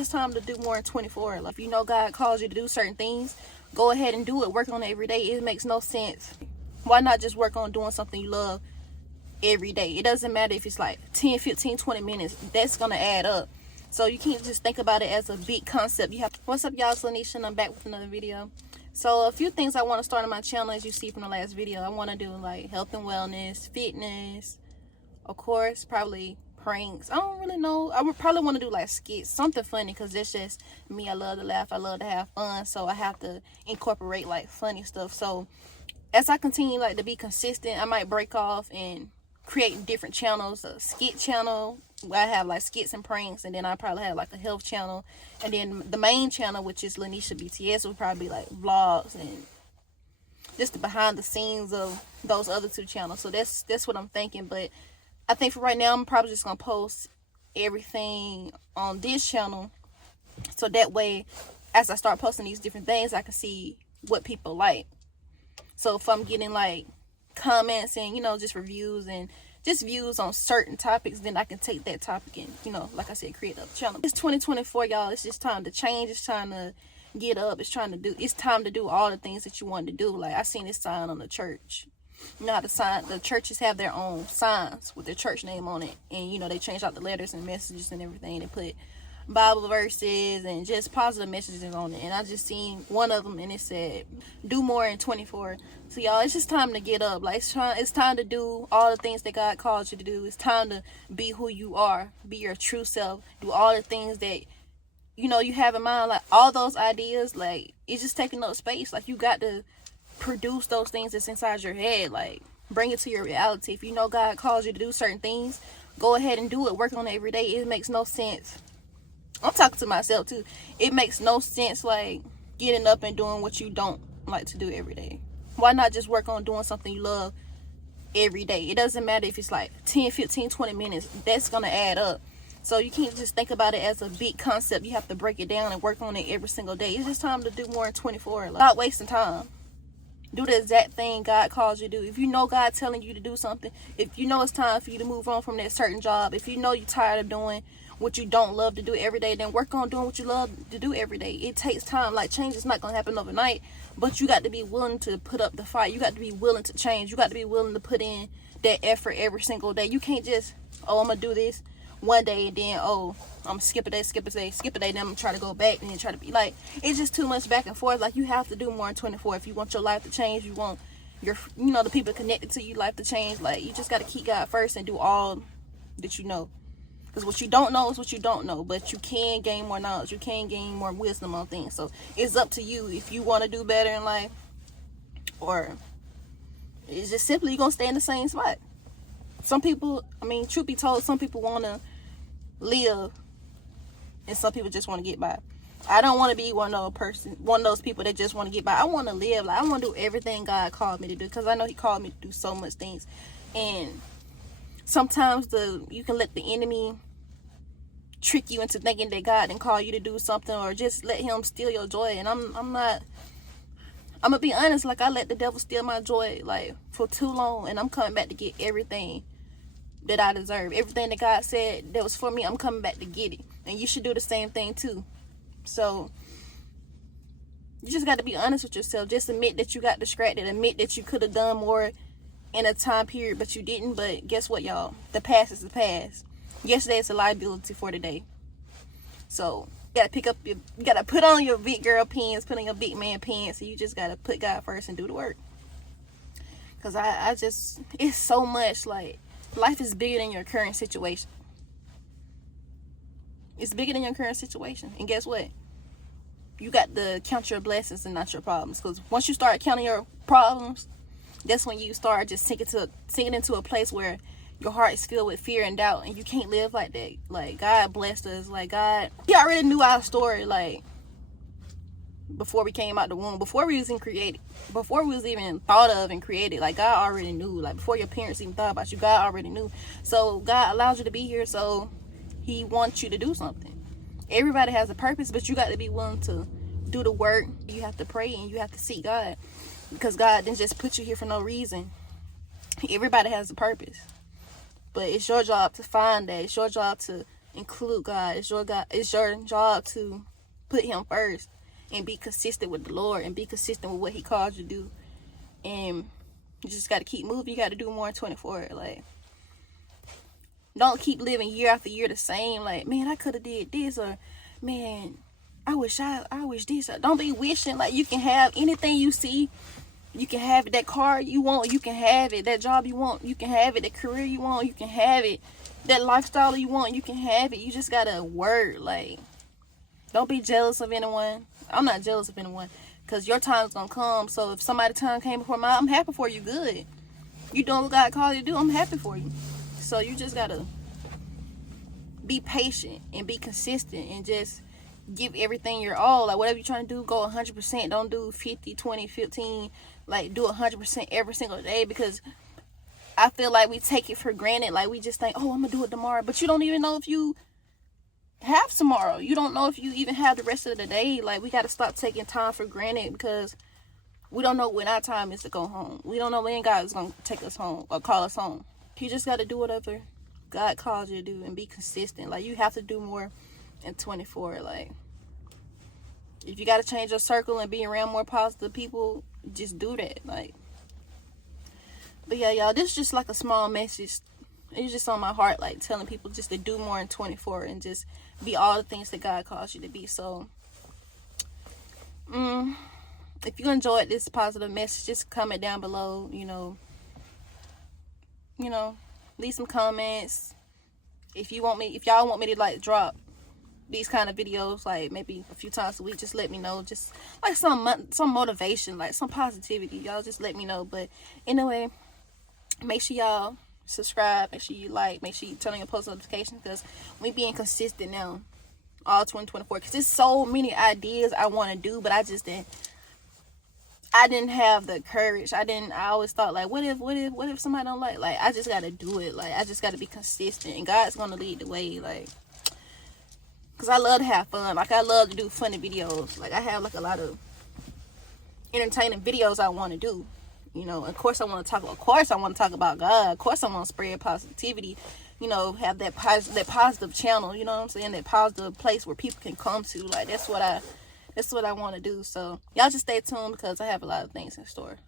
just time to do more in 24. Like, if you know God calls you to do certain things, go ahead and do it. Work on it every day. It makes no sense. Why not just work on doing something you love every day? It doesn't matter if it's like 10, 15, 20 minutes. That's going to add up. So you can't just think about it as a big concept. You have to. What's up, y'all? It's Lanisha, and I'm back with another video. So a few things I want to start on my channel, as you see from the last video. I want to do like health and wellness, fitness, of course, probably pranks. I don't really know. I would probably want to do like skits, something funny, because that's just me. I love to laugh. I love to have fun. So I have to incorporate like funny stuff. So as I continue like to be consistent, I might break off and create different channels. A skit channel where I have like skits and pranks, and then I probably have like a health channel, and then the main channel, which is Lanisha BTS, will probably be like vlogs and just the behind the scenes of those other two channels. So that's what I'm thinking. But I think for right now, I'm probably just gonna post everything on this channel, so that way as I start posting these different things, I can see what people like. So if I'm getting like comments and, you know, just reviews and just views on certain topics, then I can take that topic and, you know, like I said, create a channel. It's 2024, y'all. It's just time to change. It's time to get up. It's time to do all the things that you want to do. Like, I seen this sign on the church. You know how the churches have their own signs with their church name on it, and, you know, they change out the letters and messages and everything. They put Bible verses and just positive messages on it, and I just seen one of them, and it said do more in 24. So y'all, it's just time to get up. Like, it's time to do all the things that God calls you to do. It's time to be who you are, be your true self, do all the things that, you know, you have in mind. Like, all those ideas, like, it's just taking up space. Like, you got to produce those things that's inside your head. Like, bring it to your reality. If you know God calls you to do certain things, go ahead and do it. Work on it every day. It makes no sense. I'm talking to myself too. It makes no sense like getting up and doing what you don't like to do every day. Why not just work on doing something you love every day? It doesn't matter if it's like 10, 15, 20 minutes. That's going to add up. So you can't just think about it as a big concept. You have to break it down and work on it every single day. It's just time to do more in 24. Like, not wasting time. Do the exact thing God calls you to do. If you know God telling you to do something, if you know it's time for you to move on from that certain job, if you know you're tired of doing what you don't love to do every day, then work on doing what you love to do every day. It takes time. Like, change is not going to happen overnight, but you got to be willing to put up the fight. You got to be willing to change. You got to be willing to put in that effort every single day. You can't just, oh, I'm going to do this one day, and then, oh, I'm going to skip a day, then I'm going to try to go back, and then try to be like, it's just too much back and forth. Like, you have to do more in 24. If you want your life to change, you want your, you know, the people connected to you life to change. Like, you just got to keep God first and do all that you know. Because what you don't know is what you don't know. But you can gain more knowledge. You can gain more wisdom on things. So it's up to you if you want to do better in life, or it's just simply you're going to stay in the same spot. Some people, I mean, truth be told, some people want to live and some people just want to get by. I don't want to be one of those people that just want to get by. I want to live. Like, I want to do everything God called me to do, because I know He called me to do so much things. And sometimes you can let the enemy trick you into thinking that God didn't call you to do something, or just let him steal your joy. And I'm gonna be honest, like, I let the devil steal my joy like for too long, and I'm coming back to get everything that I deserve. Everything that God said that was for me, I'm coming back to get it. And you should do the same thing too. So you just got to be honest with yourself. Just admit that you got distracted. Admit that you could have done more in a time period, but you didn't. But guess what, y'all? The past is the past. Yesterday is a liability for today. So you gotta put on your big girl pants, put on your big man pants. So you just gotta put God first and do the work. Because I just, it's so much. Like, life is bigger than your current situation. It's bigger than your current situation. And guess what? You got to count your blessings and not your problems. Because once you start counting your problems, that's when you start just sinking into a place where your heart is filled with fear and doubt, and you can't live like that. Like, God blessed us. Like, God, He already knew our story, like, before we came out the womb, before we was even thought of and created. Like, God already knew. Like, before your parents even thought about you, God already knew. So God allows you to be here, so He wants you to do something. Everybody has a purpose, but you got to be willing to do the work. You have to pray, and you have to seek God, because God didn't just put you here for no reason. Everybody has a purpose, but it's your job to find that. It's your job to include God. It's your job to put him first and be consistent with the Lord and be consistent with what he called you to do. And you just got to keep moving. You got to do more in 24. Like, don't keep living year after year the same. Like, man, I could have did this, or man, I wish this. Don't be wishing. Like, you can have anything you see. You can have it. That car you want, you can have it. That job you want, you can have it. That career you want, you can have it. That lifestyle you want, you can have it. You just gotta work. Like, don't be jealous of anyone. I'm not jealous of anyone, because your time's gonna come. So if somebody's time came before mine, I'm happy for you. Good. You doing what God called you to do, I'm happy for you. So you just gotta be patient and be consistent and just give everything your all. Like, whatever you're trying to do, go 100%. Don't do 50, 20, 15. Like, do 100% every single day, because I feel like we take it for granted. Like, we just think, oh, I'm gonna do it tomorrow, but you don't even know if you have tomorrow. You don't know if you even have the rest of the day. Like, we got to stop taking time for granted, because we don't know when our time is to go home. We don't know when God is gonna take us home or call us home. You just got to do whatever God calls you to do and be consistent. Like, you have to do more in 24. Like, if you got to change your circle and be around more positive people, just do that. Like, but yeah, y'all, this is just like a small message. It's just on my heart, like, telling people just to do more in 24 and just be all the things that God calls you to be. So, if you enjoyed this positive message, just comment down below. You know, leave some comments. If y'all want me to like drop these kind of videos, like maybe a few times a week, just let me know. Just like some motivation, like some positivity, y'all just let me know. But anyway, make sure y'all subscribe, make sure you like, make sure you turn on your post notifications, because we being consistent now all 2024, because there's so many ideas I want to do, but I didn't have the courage. I always thought, like, what if somebody don't like I just gotta do it. Like, I just gotta be consistent, and God's gonna lead the way. Like, because I love to have fun. Like, I love to do funny videos. Like, I have like a lot of entertaining videos I want to do. You know, of course I want to talk about God. Of course I want to spread positivity. You know, have that positive channel. You know what I'm saying? That positive place where people can come to. Like, that's what I want to do. So y'all just stay tuned, because I have a lot of things in store.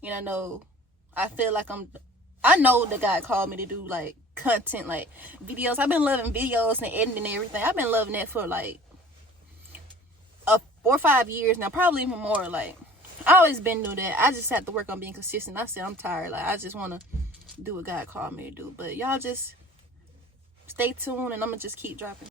You know, I feel like I know that God called me to do like content, like videos. I've been loving videos and editing and everything. I've been loving that for like 4 or 5 years now, probably even more. Like, I always been doing that. I just have to work on being consistent. I said I'm tired. Like, I just want to do what God called me to do. But y'all just stay tuned, and I'm gonna just keep dropping.